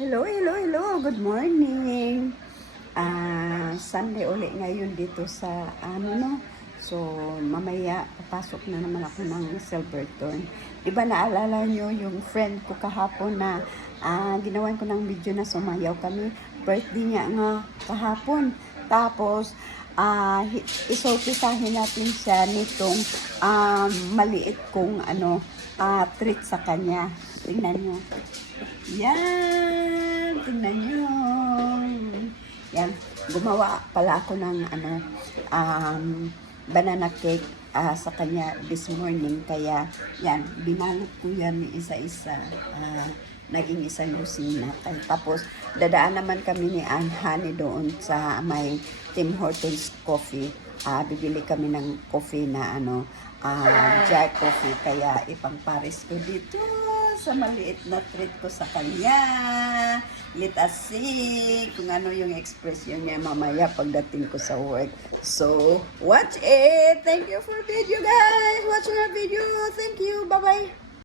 Hello, hello, hello. Good morning. Sunday uli ngayon dito sa no. So, mamaya papasok na naman ako ng Silverton. Diba naalala nyo yung friend ko kahapon na ginawan ko ng video na sumayaw kami. Birthday niya nga kahapon. Tapos, isorprisahin natin siya nitong maliit kong treat sa kanya. Tingnan nyo. Yan, tingnan nyo. Yan, gumawa pala ako ng banana cake sa kanya this morning. Kaya, yan, binalot ko yan isa-isa. Naging isang lusina. Tapos, dadaan naman kami ni Honey doon sa may Tim Hortons Coffee. Bibili kami ng coffee na jar coffee. Kaya, ipang-paris ko dito sa maliit na treat ko sa kanya. Let us see kung ano yung expression niya mamaya pagdating ko sa work. So, watch it! Thank you for video, guys! Watching our video. Thank you. Bye-bye!